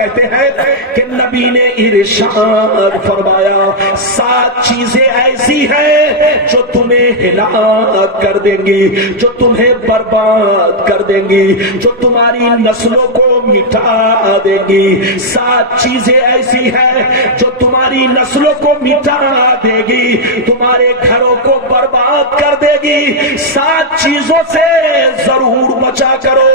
کہتے ہیں کہ نبی نے ارشاد فرمایا 7 چیزیں ایسی ہیں جو تمہیں ہلاک کر دیں گی، جو تمہیں برباد کر دیں گی، جو تمہاری نسلوں کو مٹا دیں گی۔ 7 چیزیں ایسی ہیں جو تمہاری نسلوں کو مٹا دے گی، تمہارے گھروں کو برباد کر دے گی۔ 7 چیزوں سے ضرور بچا کرو۔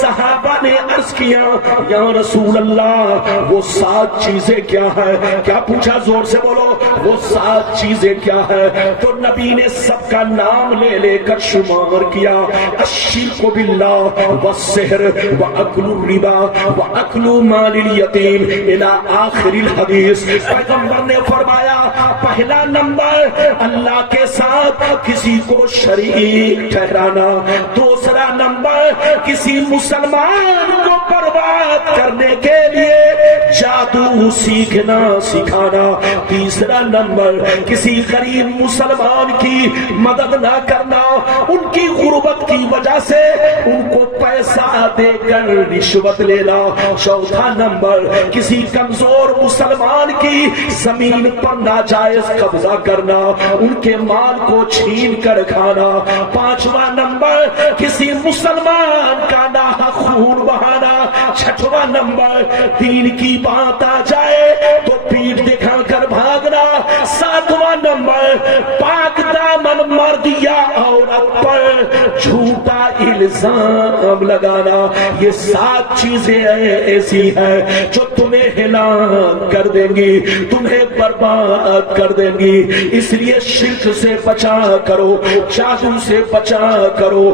صحابہ نے عرض کیا یا رسول اللہ وہ 7 چیزیں کیا ہے؟ کیا پوچھا؟ زور سے بولو، وہ 7 چیزیں کیا ہے؟ تو نبی نے سب کا نام لے لے کر شمار کیا، الشرک باللہ والسحر واکل الربا واکل مال الیتیم الی آخر الحدیث۔ پیغمبر نے فرمایا پہلا نمبر اللہ کے ساتھ کسی کو شریک ٹھہرانا، دوسرا نمبر کسی مسلمان کو برباد کرنے کے لیے جادو سیکھنا سکھانا، تیسرا نمبر کسی غریب مسلمان کی مدد نہ کرنا، ان کی غربت کی وجہ سے ان کو پیسہ دے کر رشوت لینا، چوتھا نمبر کسی کمزور مسلمان کی زمین پر ناجائز قبضہ کرنا، ان کے مال کو چھین کر کھانا، پانچواں نمبر کسی مسلمان کا ناحق خون بہانا، چھٹواں نمبر دین کی بات آ جائے تو پیٹھ دکھا کر بھاگنا، ساتواں نمبر پاک دامن مرد یا عورت پر جھوٹا الزام لگانا۔ یہ 7 چیزیں ایسی ہیں جو تمہیں ہلاک کر دیں گی، تمہیں برباد کر دیں گی۔ اس لیے شرک سے بچا کرو، جادو سے بچا کرو،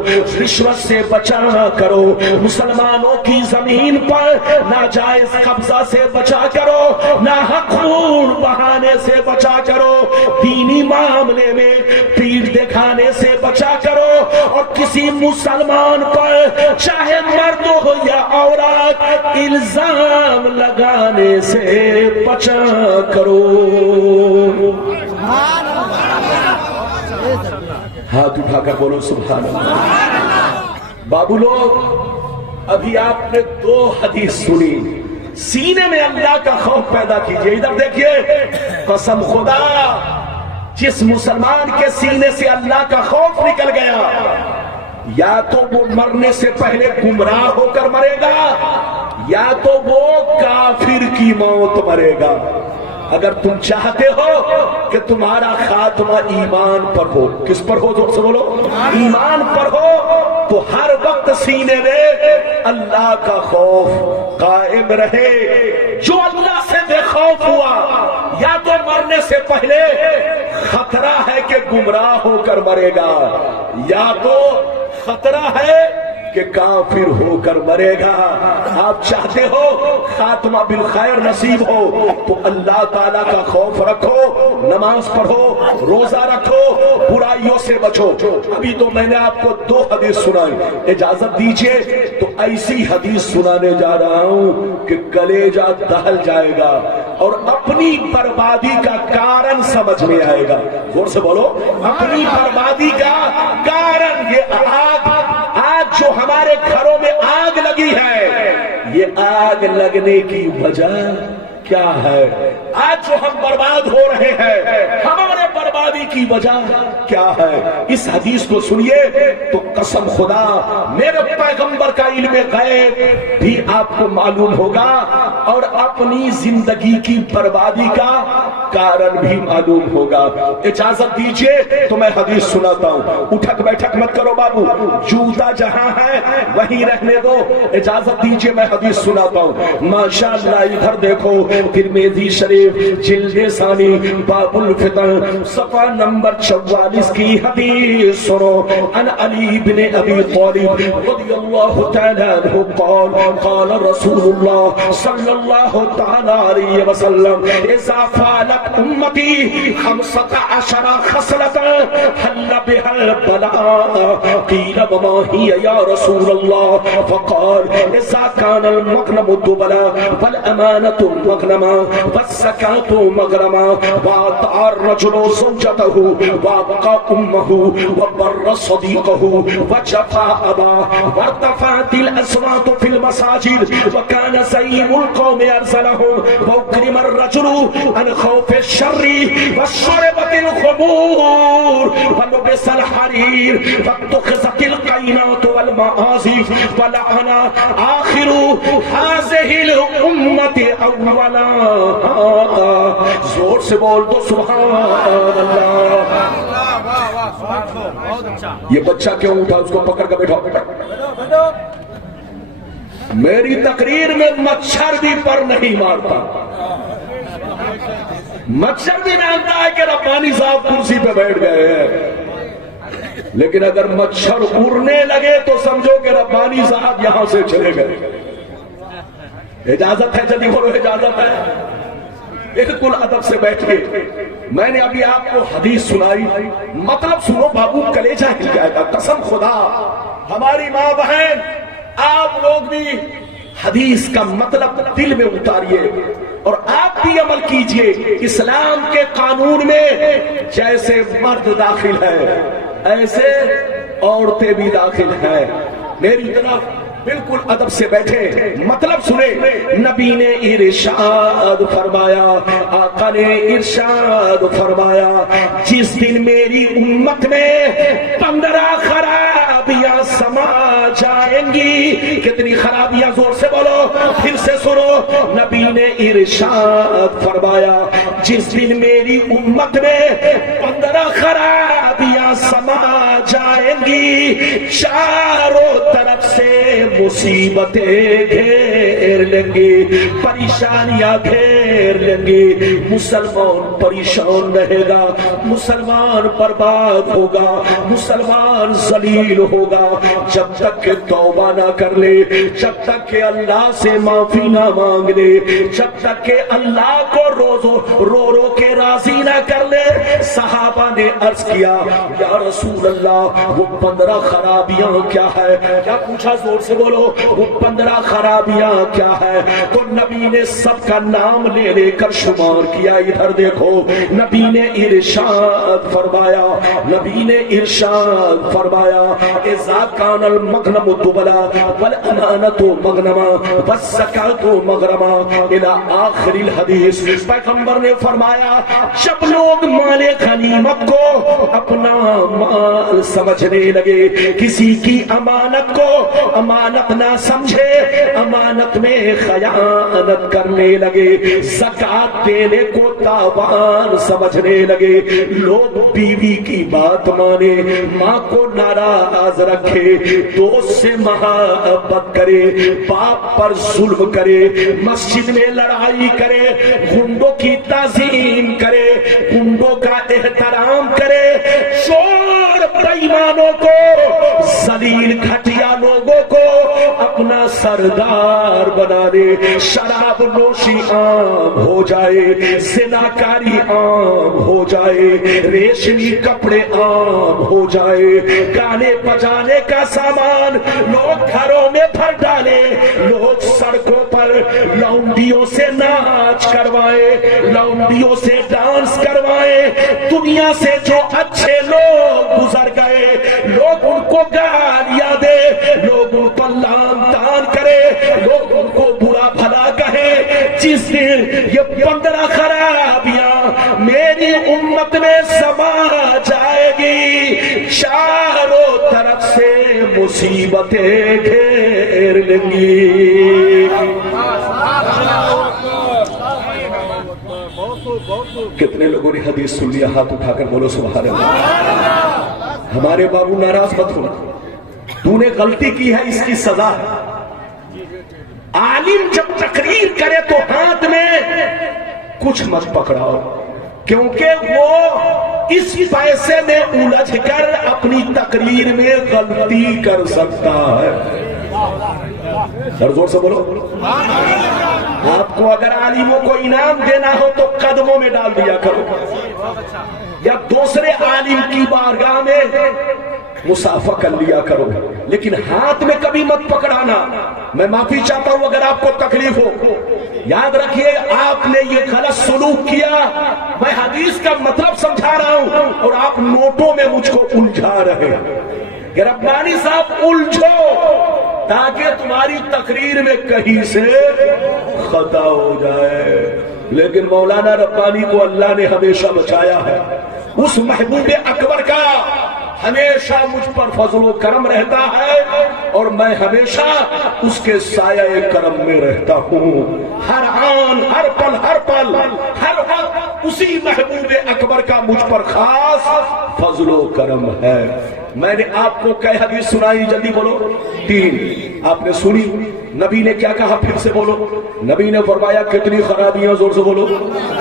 رشوت سے بچا کرو، مسلمانوں کی زمین پر ناجائز قبضہ سے بچا کرو، ناحق خون بہانے سے بچا کرو، دینی معاملے میں پیٹھ دکھانے سے بچا کرو، اور کسی مسلمان پر چاہے مرد ہو یا عورت الزام لگانے سے بچا کرو۔ ہاتھ اٹھا کر بولو سبحان اللہ۔ بابو لوگ ابھی آپ نے 2 حدیث سنی، سینے میں اللہ کا خوف پیدا کیجئے۔ ادھر دیکھیے، قسم خدا جس مسلمان کے سینے سے اللہ کا خوف نکل گیا یا تو وہ مرنے سے پہلے گمراہ ہو کر مرے گا یا تو وہ کافر کی موت مرے گا۔ اگر تم چاہتے ہو کہ تمہارا خاتمہ ایمان پر ہو، کس پر ہو؟ زور سے بولو، ایمان پر ہو، تو ہر وقت سینے میں اللہ کا خوف قائم رہے۔ جو اللہ سے بے خوف ہوا یا تو مرنے سے پہلے خطرہ ہے کہ گمراہ ہو کر مرے گا، یا تو خطرہ ہے کہ کافر ہو کر مرے گا۔ آپ چاہتے ہو خاتمہ بالخیر نصیب ہو تو اللہ تعالیٰ کا خوف رکھو، نماز پڑھو، روزہ رکھو، برائیوں سے بچو۔ ابھی تو میں نے آپ کو 2 حدیث سنائی، اجازت دیجئے تو ایسی حدیث سنانے جا رہا ہوں کہ کلیجہ دہل جائے گا اور اپنی بربادی کا کارن سمجھ میں آئے گا۔ زور سے بولو، اپنی بربادی کا کارن۔ یہ آج جو ہمارے گھروں میں آگ لگی ہے، یہ آگ لگنے کی وجہ کیا ہے؟ آج جو ہم برباد ہو رہے ہیں، ہمارے بربادی کی وجہ کیا ہے؟ اس حدیث کو سنیے تو قسم خدا میرے پیغمبر کا علم غیب بھی آپ کو معلوم ہوگا اور اپنی زندگی کی بربادی کا کارن بھی معلوم ہوگا۔ اجازت دیجئے تو میں حدیث سناتا ہوں۔ اٹھک بیٹھک مت کرو بابو، جوتا جہاں ہے وہیں رہنے دو۔ اجازت دیجئے میں حدیث سناتا ہوں۔ ماشاءاللہ ادھر دیکھو، ترمذی شریف جلد ثانی باب الفتن صفحہ نمبر 44 کی حدیث سنو۔ عن علی بن ابی طالب رضی اللہ تعالی عنہ قال قال رسول اللہ صلی اللہ تعالی علیہ وسلم اذا فعلت امتی 15 خصلة حل بها البلاء قیل وما هي یا رسول اللہ فقال اذا كان المغنم دبلا والامانة مغنما والزکاة مغرما وأطاع الرجل زوجته وابقى امه وبر صديقه وشفى اباه وارتفعت الاصوات في المساجد وكان زعيم القوم ارسلهم واكرم الرجل عن خوف الشر وشربت الخمور ولبس الحرير واتخذت القينات والمآزف ولعن آخر هذه الأمة أولا. زور سے بول دو سبحان اللہ. یہ بچہ کیوں اٹھا؟ اس کو پکڑ کر بیٹھا. میری تقریر میں مچھر بھی پر نہیں مارتا. مچھر بھی جانتا ہے کہ ربانی صاحب کرسی پہ بیٹھ گئے ہیں، لیکن اگر مچھر اڑنے لگے تو سمجھو کہ ربانی صاحب یہاں سے چلے گئے. اجازت ہے؟ جلدی بولو اجازت ہے. بالکل ادب سے بیٹھے. میں نے ابھی آپ کو حدیث سنائی، مطلب سنو بابو، کلیجہ ہل جائے گا. قسم خدا، ہماری ماں بہن آپ لوگ بھی حدیث کا مطلب دل میں اتاریے اور آپ بھی عمل کیجئے. اسلام کے قانون میں جیسے مرد داخل ہے ایسے عورتیں بھی داخل ہیں. میری طرف بالکل ادب سے بیٹھے، مطلب سنے. نبی نے ارشاد فرمایا، آقا نے ارشاد فرمایا، جس دن میری امت میں 15 خرابیاں سما جائیں گی. کتنی خرابیاں؟ زور سے بولو، پھر سے سنو. نبی نے ارشاد فرمایا، جس دن میری امت میں 15 خرابیاں سما جائیں گی، چاروں طرف سے مصیبتیں گھیر لیں گی، پریشانیاں گھیر لیں گی. مسلمان پریشان رہے گا، مسلمان برباد ہوگا، مسلمان ذلیل ہوگا جب تک کہ توبہ نہ کر لے، جب تک کہ اللہ سے معافی نہ مانگ لے، جب تک کہ اللہ کو رو رو کے راضی نہ کر لے. صحابہ نے عرض کیا، یا رسول اللہ وہ 15 خرابیاں کیا ہے؟ کیا پوچھا؟ زور سے بولو، وہ 15 خرابیاں کیا ہے؟ تو نبی نے سب کا نام لے لے کر شمار کیا. ادھر دیکھو، نبی نے ارشاد فرمایا، نبی نے ارشاد فرمایا، اذا کان المغنم دبلا والامانۃ مغنما والزکاۃ مغرما الی آخر الحدیث. پیغمبر نے فرمایا، جب لوگ مال غنیمت کو اپنا مال سمجھنے لگے، کسی کی امانت کو امانت نہ سمجھے، امانت میں خیانت کرنے لگے، زکات دینے کو تاوان سمجھنے لگے، لوگ بیوی کی بات مانے، ماں کو ناراض رکھے، دوست سے محبت کرے، باپ پر ظلم کرے، مسجد میں لڑائی کرے، گنڈوں کی تعظیم کرے، گنڈوں کا احترام کرے، چور بےایمانوں کو، ذلیل گھٹیا لوگوں کو اپنا سردار بنا دے، شراب نوشی عام ہو جائے، زناکاری عام ہو جائے، ریشمی کپڑے عام ہو جائے، گانے بجانے کا سامان لوگ گھروں میں بھر ڈالے، لوگ سڑکوں پر لونڈیوں سے ناچ کروائے، لونڈیوں سے ڈانس کروائے. دنیا سے جو اچھے لوگ گزر گئے، لوگ ان کو گالیاں دے، لوگ ان پر لعن طعن کرے، لوگ ان کو برا بھلا کہے. جس دن یہ 15 خرابیاں میری امت میں سما جائے گی، چاروں طرف سے مصیبتیں گھیر لیں گی. کتنے لوگوں نے حدیث سن لیا؟ ہاتھ اٹھا کر بولو سبحان اللہ. ہمارے بابو ناراض مت ہونا، تو نے غلطی کی ہے، اس کی سزا ہے. عالم جب تقریر کرے تو ہاتھ میں کچھ مت پکڑاؤ، کیونکہ وہ اس پیسے میں الجھ کر اپنی تقریر میں غلطی کر سکتا ہے. زور سے بولو. آپ کو اگر عالموں کو انعام دینا ہو تو قدموں میں ڈال دیا کرو، یا دوسرے عالم کی بارگاہ میں مصافحہ کر لیا کرو. لیکن ہاتھ میں کبھی مت پکڑانا. میں معافی چاہتا ہوں اگر آپ کو تکلیف ہو. یاد رکھیے آپ نے یہ غلط سلوک کیا. میں حدیث کا مطلب سمجھا رہا ہوں اور آپ نوٹوں میں مجھ کو الجھا رہے ہیں. کہ ربانی صاحب الجھو تاکہ تمہاری تقریر میں کہیں سے خطا ہو جائے. لیکن مولانا ربانی کو اللہ نے ہمیشہ بچایا ہے. اس محبوب اکبر کا ہمیشہ مجھ پر فضل و کرم رہتا ہے اور میں ہمیشہ اس کے سایہ کرم میں رہتا ہوں. ہر آن ہر پل ہر وقت اسی محبوب اکبر کا مجھ پر خاص فضل و کرم ہے. میں نے آپ کو کئی حدیث سنائی, جلدی بولو. 3 آپ نے سنی. نبی نے کیا کہا پھر سے بولو. نبی نے فرمایا کتنی خرابیاں, زور سے بولو.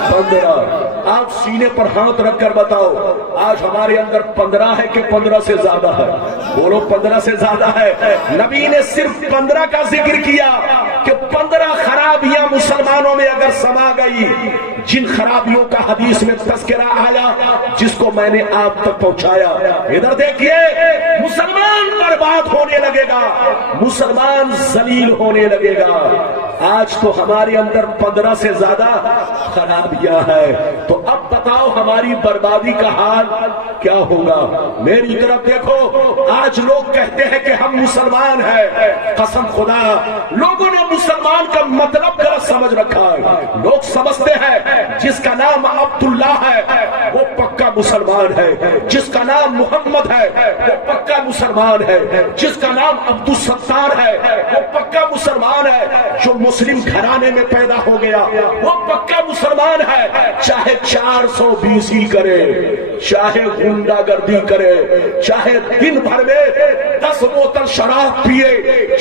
15. آپ سینے پر ہاتھ رکھ کر بتاؤ آج ہمارے اندر 15 ہے کہ 15 سے زیادہ ہے. بولو 15 سے زیادہ ہے. نبی نے صرف 15 کا ذکر کیا کہ 15 خرابیاں مسلمانوں میں اگر سما گئی, جن خرابیوں کا حدیث میں تذکرہ آیا جس کو میں نے آپ تک پہنچایا. ادھر دیکھیے, مسلمان برباد ہونے لگے گا, مسلمان ذلیل ہونے لگے گا. آج تو ہمارے اندر 15 سے زیادہ خرابیاں ہے. تو اب بتاؤ ہماری بربادی کا حال کیا ہوگا. میری طرف دیکھو, آج لوگ کہتے ہیں کہ ہم مسلمان ہیں. قسم خدا لوگوں نے مسلمان کا مطلب غلط سمجھ رکھا ہے. لوگ سمجھتے ہیں جس کا نام عبداللہ ہے وہ پکا مسلمان ہے, جس کا نام محمد ہے وہ پکا مسلمان ہے, جس کا نام عبدالستار ہے وہ پکا مسلمان ہے, جو مسلم گھرانے میں پیدا ہو گیا وہ پکا مسلمان ہے. چاہے 420 کرے, چاہے غنڈہ گردی کرے, چاہے دن بھر میں 10 بوتل شراب پیے,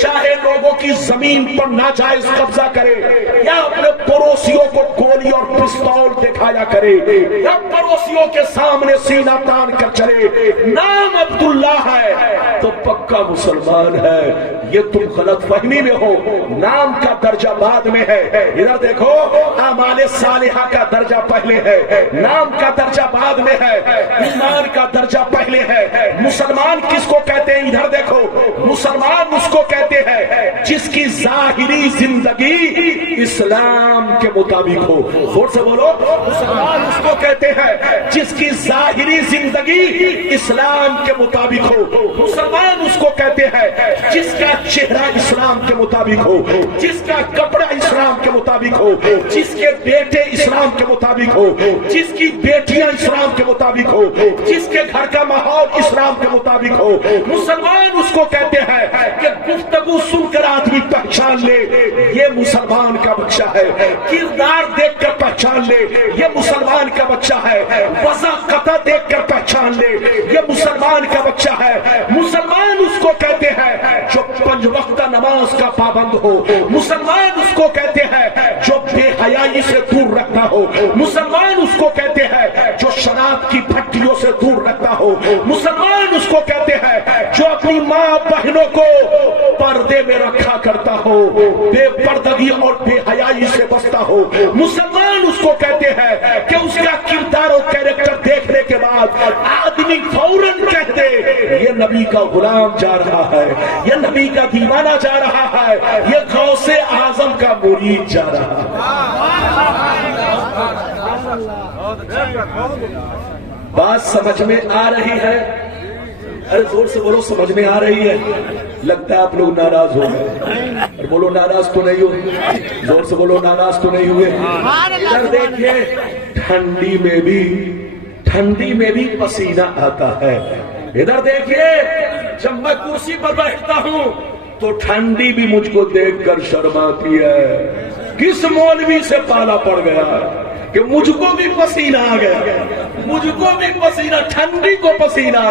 چاہے لوگوں کی زمین پر ناجائز قبضہ کرے, یا اپنے پڑوسیوں کو گولی اور پستول دکھایا کرے, یا پڑوسیوں کے سامنے سینہ تان کر چلے, نام عبداللہ ہے تو پکا مسلمان ہے. یہ تم غلط فہمی میں ہو. نام کا درجہ بعد میں ہے. ادھر دیکھو, اعمال صالحہ کا درجہ پہلے ہے, نام کا درجہ بعد میں ہے, ایمان کا درجہ پہلے ہے. مسلمان کس کو کہتے ہیں؟ ادھر دیکھو, مسلمان اس کو کہتے ہیں جس کی ظاہری زندگی اسلام کے مطابق ہو. زور سے بولو. مسلمان اس کو کہتے ہیں جس کی ظاہری زندگی اسلام کے مطابق ہو. مسلمان اس کو کہتے ہیں جس کا چہرہ اسلام کے مطابق ہو, جس کا کپڑا اسلام کے مطابق ہو, جس کے بیٹے اسلام کے مطابق ہو, جس کی بیٹیاں اسلام کے مطابق ہو, جس کے گھر کا ماحول اسلام کے مطابق ہو. مسلمان اس کو کہتے ہیں کہ گفتگو سن کر آدمی پہچان لے یہ مسلمان کا بچہ ہے, کردار دیکھ کر پہچان لے یہ مسلمان کا بچہ ہے, وضاقتہ دیکھ کر پہچان لے یہ مسلمان کا بچہ ہے. مسلمان اس کو کہتے ہیں جو 5 وقت نماز کا پابند ہو. مسلمان اس کو کہتے ہیں جو بے حیائی سے دور رکھتا ہو. مسلمان اس کو کہتے ہیں جو شراب کی بھٹیوں سے دور رکھتا ہو. مسلمان اس کو کہتے ہیں جو اپنی ماں بہنوں کو پردے میں رکھا کرتا ہو, بے پردگی اور بے حیائی سے بچتا ہو. مسلمان اس کو کہتے ہیں کہ اس کا کردار اور کیریکٹر دیکھنے کے بعد آدمی فوراً کہتے یہ نبی کا غلام جا رہا ہے, یہ نبی کا دیوانہ جا رہا ہے, یہ غوث اعظم کا مرید جا رہا ہے. بات سمجھ میں آ رہی ہے؟ ارے زور سے بولو, سمجھ میں آ رہی ہے؟ لگتا ہے آپ لوگ ناراض ہو گئے. بولو ناراض تو نہیں ہوئے. زور سے بولو ناراض تو نہیں ہوئے. ادھر دیکھیے, ٹھنڈی میں بھی پسینہ آتا ہے. ادھر دیکھیے, جب میں کرسی پر بیٹھتا ہوں تو ٹھنڈی بھی مجھ کو دیکھ کر شرم آتی ہے. کس مولوی سے پالا پڑ گیا کہ مجھ کو بھی پسینہ آ گیا, مجھ کو بھی پسینہ, ٹھنڈی کو پسینہ آ گیا.